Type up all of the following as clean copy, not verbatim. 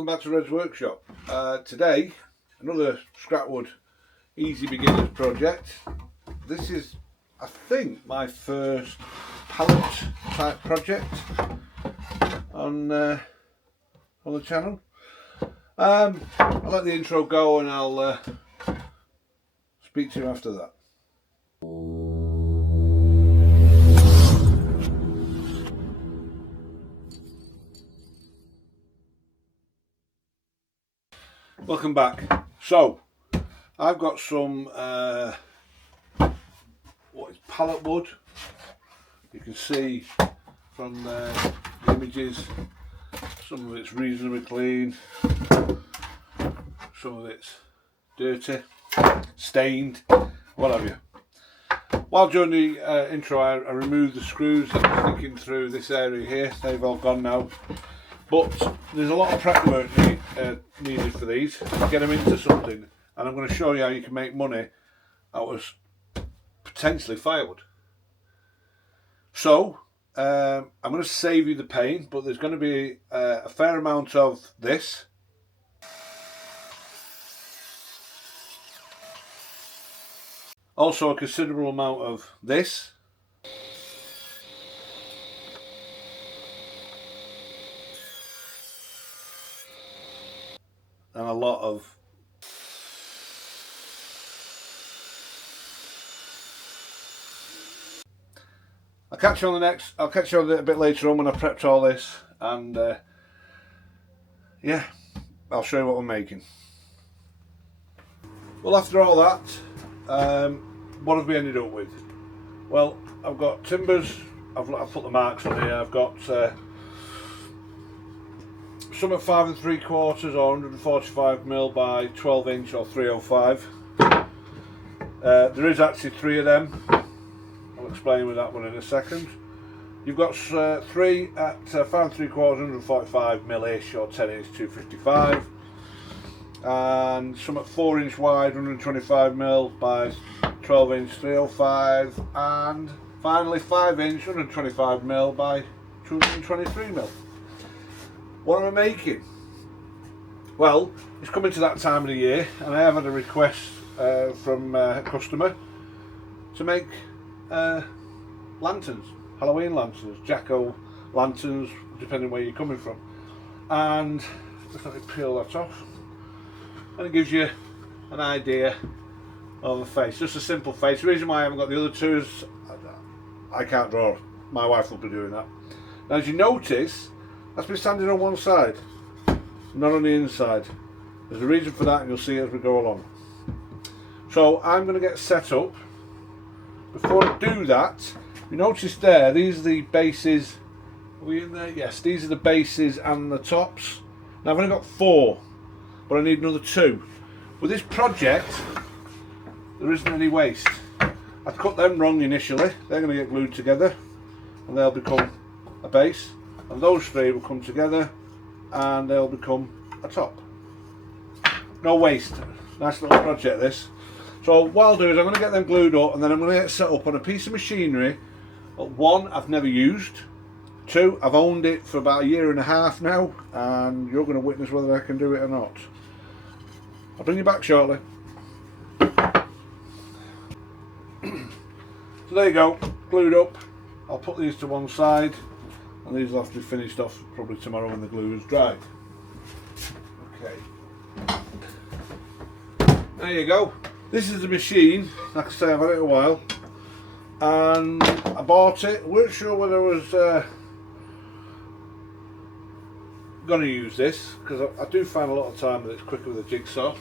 welcome back to Red's Workshop. Today, another scrapwood easy beginners project. This is, I think, my first pallet type project on the channel. I'll let the intro go and I'll speak to you after that. Welcome back. So, I've got some what is pallet wood. You can see from the images, some of it's reasonably clean, some of it's dirty, stained, what have you. While during the intro I removed the screws that were sticking through this area here. They've all gone now. But there's a lot of prep work needed for these to get them into something, and I'm going to show you how you can make money out of potentially firewood. So I'm going to save you the pain, but there's going to be a fair amount of this. Also a considerable amount of this. And a lot of I'll catch you on a bit later on when I've prepped all this, and yeah, I'll show you what we're making. Well, after all that, what have we ended up with? Well, I've got timbers. I've put the marks on here. I've got some at 5 3/4 or 145mm by 12 inch or 305. There is actually 3 of them. I'll explain with that one in a second. You've got 3 at 5 3/4 145mm ish or 10 inch 255, and some at 4 inch wide 125mm by 12 inch 305, and finally 5 inch 125mm by 223mm. What am I making? Well, it's coming to that time of the year, and I have had a request from a customer to make lanterns, Halloween lanterns, jack-o'-lanterns, depending where you're coming from. And just let me peel that off, and it gives you an idea of a face, just a simple face. The reason why I haven't got the other two is I can't draw. My wife will be doing that. Now, as you notice, that's been standing on one side, not on the inside. There's a reason for that, and you'll see as we go along. So I'm going to get set up. Before I do that, you notice there, these are the bases. Are we in there? Yes, these are the bases and the tops. Now I've only got 4, but I need another 2. With this project, there isn't any waste. I cut them wrong initially. They're going to get glued together, and they'll become a base. And those 3 will come together and they'll become a top. No waste. Nice little project this. So what I'll do is I'm going to get them glued up, and then I'm going to get set up on a piece of machinery. 1, I've never used. 2, I've owned it for about 1.5 years now, and you're going to witness whether I can do it or not. I'll bring you back shortly. So there you go, glued up. I'll put these to one side, and these will have to be finished off probably tomorrow when the glue is dried. Okay. There you go. This is the machine. Like I say, I've had it a while, and I bought it. I weren't sure whether I was going to use this, because I do find a lot of time that it's quicker with a jigsaw.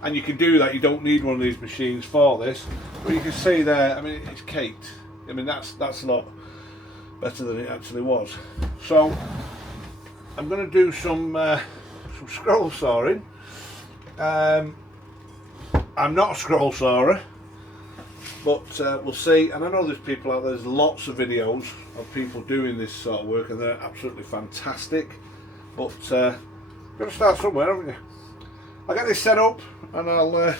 And you can do that. You don't need one of these machines for this. But you can see there, I mean, it's caked. I mean, that's a lot better than it actually was. So I'm going to do some scroll sawing. I'm not a scroll sawer, but we'll see. And I know there's people out there, there's lots of videos of people doing this sort of work, and they're absolutely fantastic. But you've got to start somewhere, haven't you? I'll get this set up and I'll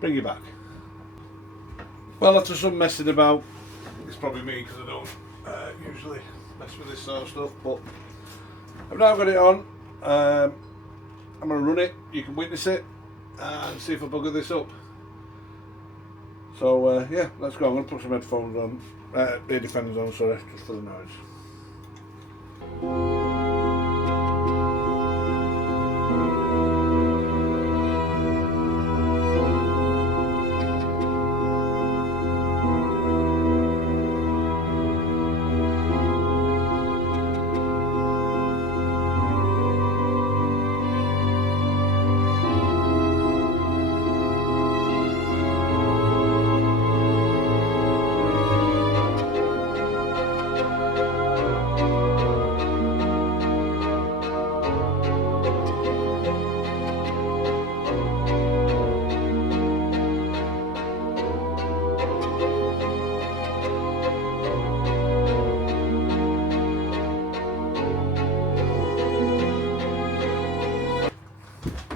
bring you back. Well, after some messing about, it's probably me because I don't usually mess with this sort of stuff, but I've now got it on. I'm going to run it, you can witness it, and see if I bugger this up. So yeah, let's go. I'm going to put some headphones on, ear defenders on, sorry, just for the noise.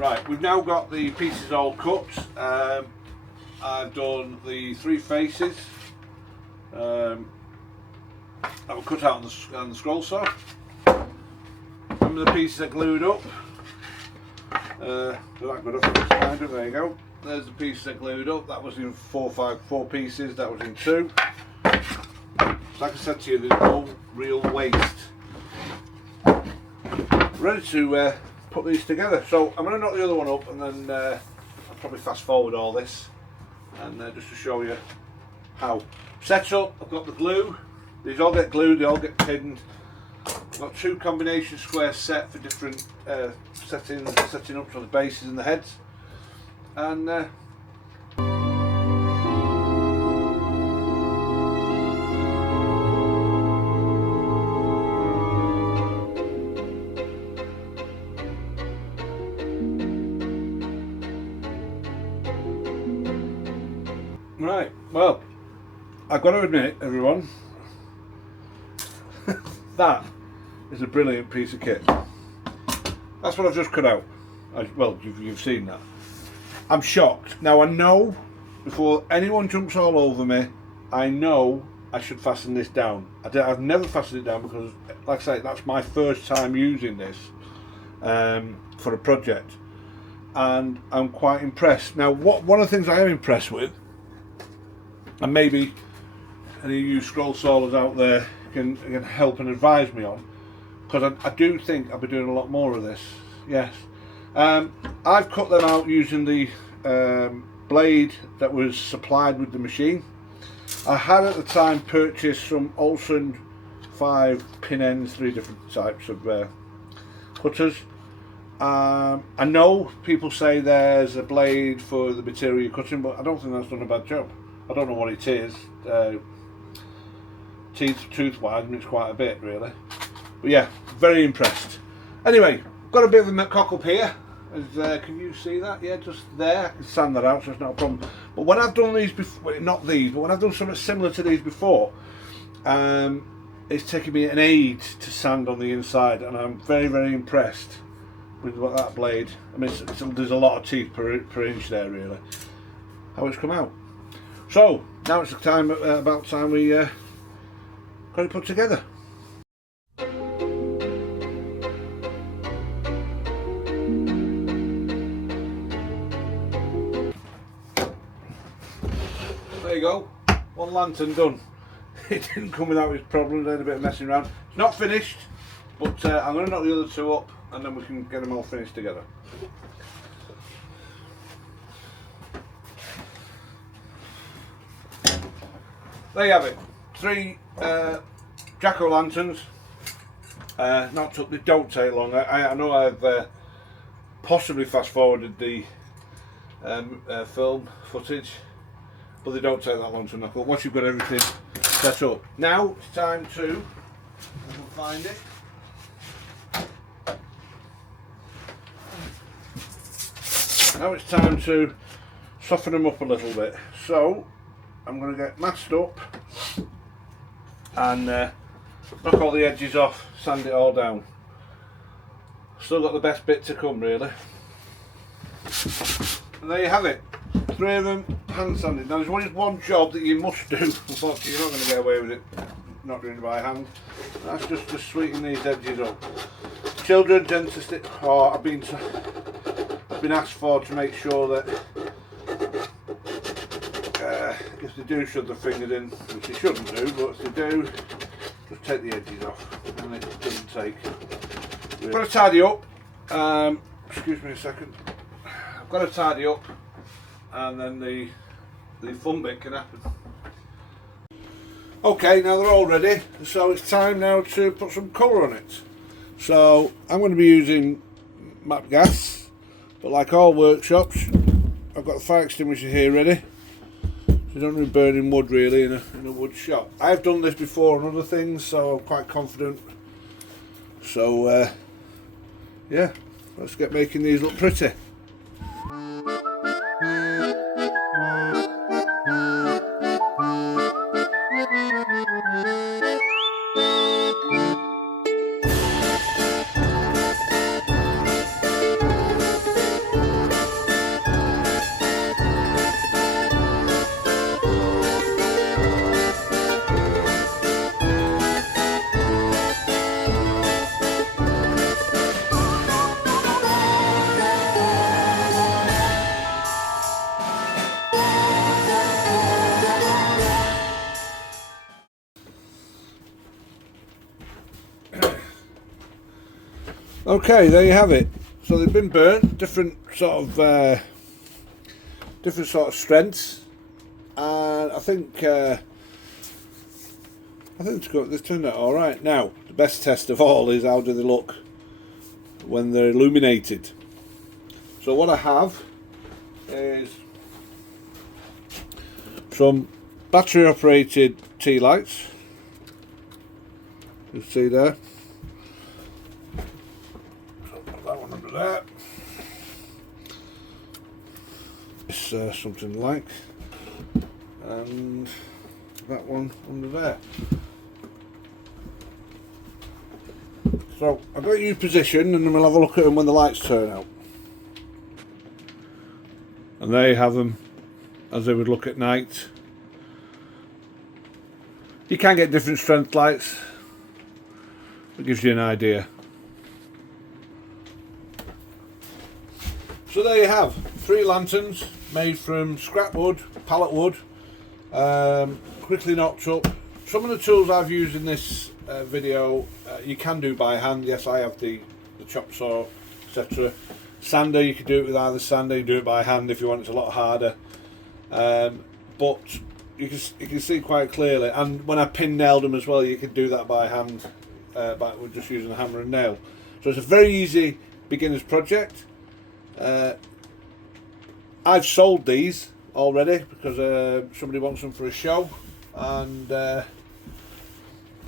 Right, we've now got the pieces all cut. I've done the 3 faces that were cut out on the scroll saw. Remember the pieces are glued up. They're that good up behind it. There you go. There's the pieces that glued up. That was in 4 pieces. That was in 2. Like I said to you, there's no real waste. Ready to put these together. So I'm going to knock the other one up, and then I'll probably fast forward all this, and just to show you how. Set up, I've got the glue. These all get glued, they all get pinned. I've got 2 combination squares set for different setting up for the bases and the heads. And right, well, I've got to admit, everyone, that is a brilliant piece of kit. That's what I've just cut out. Well, you've seen that. I'm shocked. Now I know, before anyone jumps all over me, I know I should fasten this down. I've never fastened it down because, like I say, that's my first time using this for a project. And I'm quite impressed. Now, one of the things I am impressed with, and maybe any of you scroll sawers out there can help and advise me on, because I do think I'll be doing a lot more of this. Yes, I've cut them out using the blade that was supplied with the machine. I had at the time purchased some Olsen 5 pin ends, 3 different types of cutters. I know people say there's a blade for the material you're cutting, but I don't think that's done a bad job. I don't know what it is. Tooth wise, it's quite a bit really. But yeah, very impressed. Anyway, got a bit of a cock up here. Can you see that? Yeah, just there. I can sand that out, so it's not a problem. But when I've done these before, well, not these, but when I've done something similar to these before, it's taken me an age to sand on the inside, and I'm very, very impressed with what that blade. I mean, there's a lot of teeth per inch there, really. How it's come out. So now it's about time we got it put together. There you go, 1 lantern done. It didn't come without its problems. I had a bit of messing around. It's not finished, but I'm going to knock the other 2 up, and then we can get them all finished together. There you have it. 3 jack-o'-lanterns. They don't take long. I know I've possibly fast-forwarded the film footage, but they don't take that long to knock up once you've got everything set up. Now it's time to find it. Now it's time to soften them up a little bit. So I'm going to get masked up and knock all the edges off, sand it all down. Still got the best bit to come, really. And there you have it. 3 of them hand sanded. Now there's only one job that you must do. Unfortunately, you're not going to get away with it not doing it by hand. That's just to sweeten these edges up. Children tend to stick. Oh, I've been been asked for to make sure that if they do shove the fingers in, which they shouldn't do, but if they do, just take the edges off and it doesn't take. I've got to tidy up, excuse me a second, I've got to tidy up and then the fun bit can happen. Okay, now they're all ready, so it's time now to put some colour on it. So I'm going to be using matte gas, but like all workshops, I've got the fire extinguisher here ready. So you don't need burning wood really in a wood shop. I've done this before on other things, so I'm quite confident. So yeah, let's get making these look pretty. Okay, there you have it. So they've been burnt, different sort of strengths, and I think this turned out all right. Now, the best test of all is how do they look when they're illuminated. So what I have is some battery-operated tea lights. You see there. There. It's something like, and that one under there. So I've got you positioned, and then we'll have a look at them when the lights turn out. And there you have them, as they would look at night. You can get different strength lights. It gives you an idea. So there you have 3 lanterns made from scrap wood, pallet wood, quickly knocked up. Some of the tools I've used in this video you can do by hand. Yes, I have the chop saw, etc. Sander, you can do it with either sander, you do it by hand if you want it a lot harder. But you can see quite clearly, and when I pin nailed them as well, you can do that by hand, with just using a hammer and nail. So it's a very easy beginner's project. I've sold these already because somebody wants them for a show, and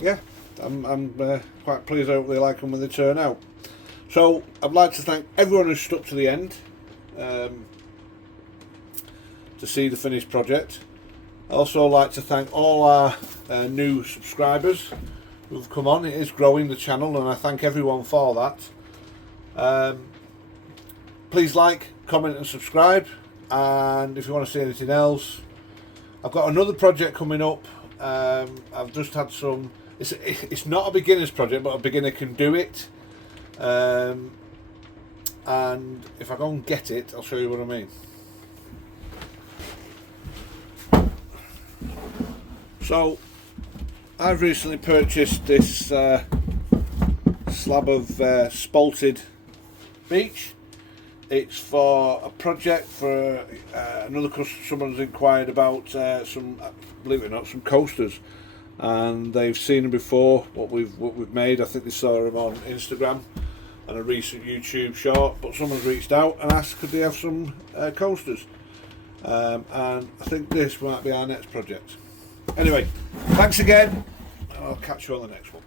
yeah, I'm quite pleased. I hope they like them when they turn out. So I'd like to thank everyone who stuck to the end to see the finished project. I also like to thank all our new subscribers who've come on. It is growing, the channel, and I thank everyone for that. Please like, comment and subscribe, and if you want to see anything else, I've got another project coming up. I've just had some, it's not a beginner's project, but a beginner can do it, and if I go and get it, I'll show you what I mean. So I've recently purchased this slab of spalted beech. It's for a project for another customer. Someone's inquired about some, believe it or not, some coasters, and they've seen them before. What we've made. I think they saw them on Instagram and a recent YouTube short. But someone's reached out and asked could they have some coasters, and I think this might be our next project. Anyway, thanks again, and I'll catch you on the next one.